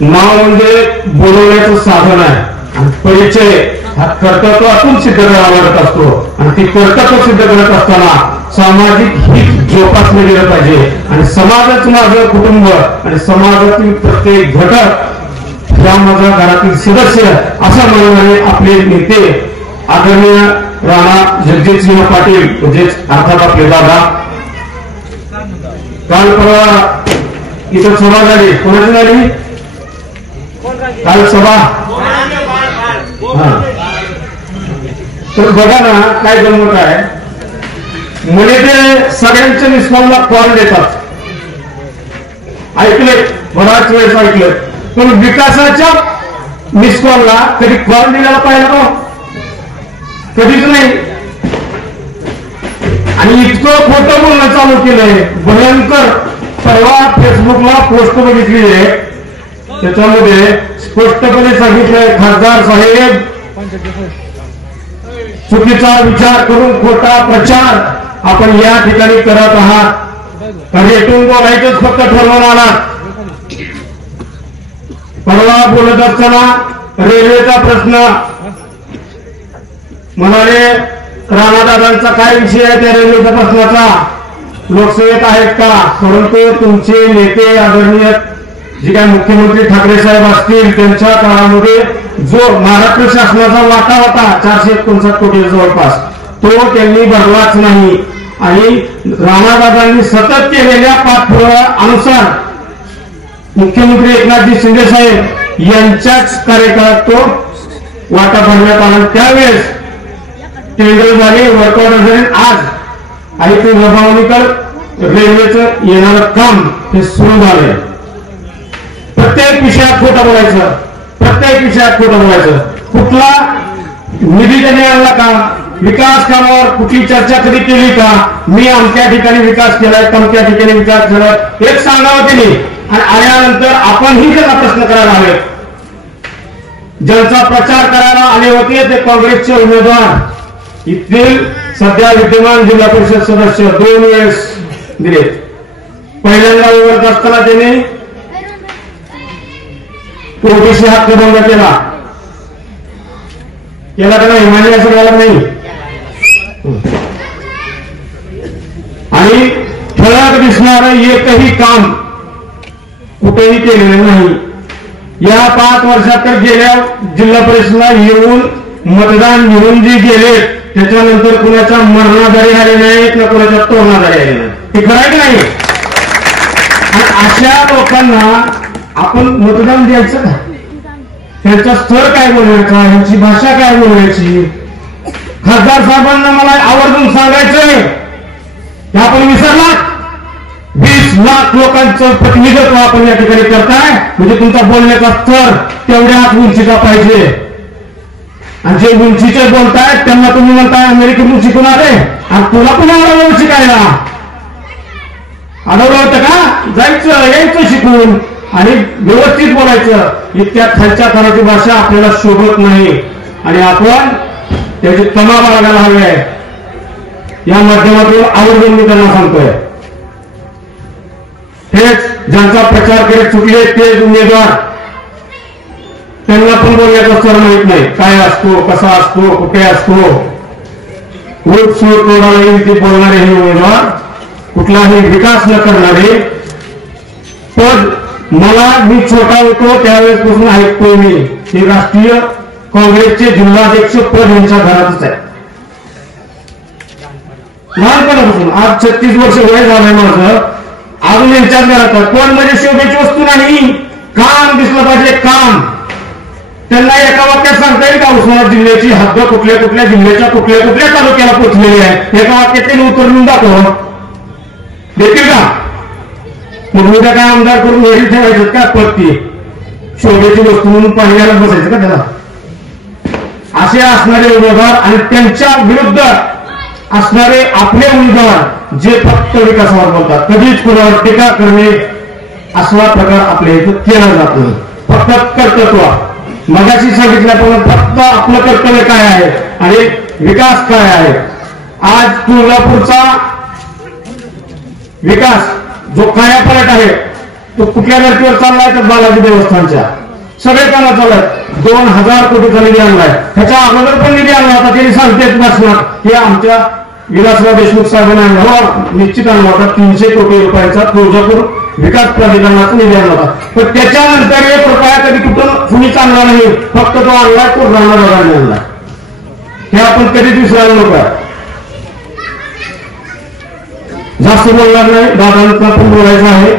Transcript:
नाव म्हणजे बोलवण्याचं साधन आहे आणि परिचय हा कर्तृत्वातून सिद्ध करावा लागत असतो आणि ती कर्तृत्व सिद्ध करत असताना सामाजिक हित जोपासले गेलं पाहिजे आणि समाजाचं माझं कुटुंब आणि समाजातील प्रत्येक घटक ह्या माझ्या घरातील सदस्य अशा मानवाने आपले नेते आदरणीय राणा जगजितसिंह पाटील म्हणजेच अर्थात आपले दादा काल परवा इथं सभा झाली कोणाची झाली काल सभा तर बघा ना काय गंमत आहे मुले ते सगळ्यांच्या मिसकॉलला कॉल देतात ऐकले बराच वेळेस ऐकलं पण विकासाच्या मिसकॉलला कधी कॉल दिलेला पाहिजे तो कधीच नाही आणि इतकं खोटं बोलणं चालू केलंय भयंकर परवा फेसबुकला पोस्ट बघितली आहे त्याच्यामध्ये स्पष्टपणे सांगितलंय खासदार साहेब चुकीचा विचार करून खोटा प्रचार आपण या ठिकाणी करत आहात रेटून बोलायचंच फक्त ठरवून आलात परवा बोलत असताना रेल्वेचा प्रश्न म्हणाले राणादादांचा काय विषय आहे त्या रेल्वेच्या प्रश्नाचा लोकसभेत आहेत का परंतु तुमचे नेते आदरणीय जे काय मुख्यमंत्री ठाकरे साहेब असतील त्यांच्या काळामध्ये जो महाराष्ट्र शासनाचा वाटा होता 459 कोटी जवळपास तो त्यांनी भरलाच नाही आणि राणादादांनी सतत केलेल्या पाठपुराव्यानुसार मुख्यमंत्री एकनाथजी शिंदे साहेब यांच्याच कार्यकाळात तो वाटा भरण्यात आला त्यावेळेस टेंडर झाले वर्कआउट झाले आज आणि ते प्रभावनीकर रेल्वेचं येणारं काम हे सुरू झालंय प्रत्येक विषयात खोटं बोलायचं प्रत्येक विषयात खोटं बोलायचं कुठला निधी त्याने आणला का विकास कामावर कुठली चर्चा कधी केली का मी अमक्या ठिकाणी विकास केलाय तमक्या ठिकाणी विकास केलाय एक सांगावं त्यांनी आणि आल्यानंतर आपणही त्याला प्रश्न करायला हवे ज्यांचा प्रचार करायला आले होते ते काँग्रेसचे उमेदवार इथील सध्या विद्यमान जिल्हा परिषद सदस्य 2 वेळेस दिले पहिल्यांदा निवडत असताना त्यांनी ओबीसी हक्कभंग केला का नाही मान्य असं झालं नाही आणि ठळक दिसणारं एकही काम कुठेही केलेलं नाही या 5 वर्षात तर गेल्या जिल्हा परिषदला येऊन मतदान घेऊन जे गेले त्याच्यानंतर कुणाच्या मरणाधारी आले नाहीत ना कुणाच्या तोरणाधारी आले नाहीत हे खरं की नाही आणि अशा लोकांना आपण मतदान द्यायचं का त्यांचा स्तर काय बोलायचा यांची भाषा काय बोलायची खासदार साहेबांना मला आवर्जून सांगायचंय की आपण विसरला 20 लाख लोकांचं प्रतिनिधित्व आपण या ठिकाणी करताय म्हणजे तुमचा बोलण्याचा स्तर तेवढ्याच उंचीचा पाहिजे आणि जे उंचीचे बोलतायत त्यांना तुम्ही म्हणताय अमेरिकेतून शिकून आले आणि तुला पण आढळलं शिकायला आढळलं होतं का जायचं यायचं शिकून आणि व्यवस्थित बोलायचं इतक्या खालच्या थराची भाषा आपल्याला शोभत नाही आणि आपण त्याची तमा बाळगायला हवी आहे या माध्यमातून आवर्जून मी त्यांना सांगतोय हेच ज्यांचा प्रचार करत चुकले ते उमेदवार त्यांना पण बोलण्याचा स्तर माहित नाही काय असतो कसा असतो कुठे असतो उठ सूट तोडाला येईल ते बोलणारे हे उमेदवार कुठलाही विकास न करणारे पद मला मी छोटा होतो त्यावेळेसपासून ऐकतो मी हे राष्ट्रीय काँग्रेसचे जिल्हाध्यक्ष पद यांच्या घरातच आहे लहानपणापासून आज 36 वर्ष वय झालंय माझं अजून यांच्याच घरात कोण म्हणजे शोभेची वस्तू नाही काम दिसलं पाहिजे काम त्यांना एका वाक्यात सांगता येईल का उस्मानाबाद जिल्ह्याची हद्द कुठल्या कुठल्या जिल्ह्याच्या कुठल्या कुठल्या तालुक्याला पोहोचलेली आहे एका वाक्यात त्यांनी उत्तर देऊन दाखव देतील का मग उद्या काय आमदार करून एरी ठेवायचं का पत्ती शोभेची वस्तू म्हणून पाहिल्याला बसायचं का त्याला असे असणारे उमेदवार आणि त्यांच्या विरुद्ध असणारे आपले उमेदवार जे फक्त विकासावर बोलतात कधीच कोणावर टीका करणे असा प्रकार आपल्या इथं केला जात नाही फक्त कर्तृत्व मगाशी सांगितल्याप्रमाणे फक्त आपलं कर्तव्य काय आहे आणि विकास काय आहे आज तुळजापूरचा विकास जो कायापालट आहे तो कुठल्या धर्तीवर चाललाय तर बालाजी देवस्थानच्या सगळे कामं चालत 2000 कोटीचा निधी आणलाय. ह्याच्या अगोदर पण निधी आणला होता. त्यांनी सांगतेच भाषणात की आमच्या विलासराव देशमुख साहेबांनी आणला निश्चित आणला होता 300 कोटी रुपयाचा तुळजापूर विकास प्राधिकरणाचा निधी आणला होता. पण त्याच्यानंतर 1 रुपया कधी कुठून कुणीच आणला नाही. फक्त तो आणलाय तो राणादादांनी आणला. हे आपण कधीच विसरायला नको. जास्त बोलणार नाही, दादांचा पण बोलायचं आहे.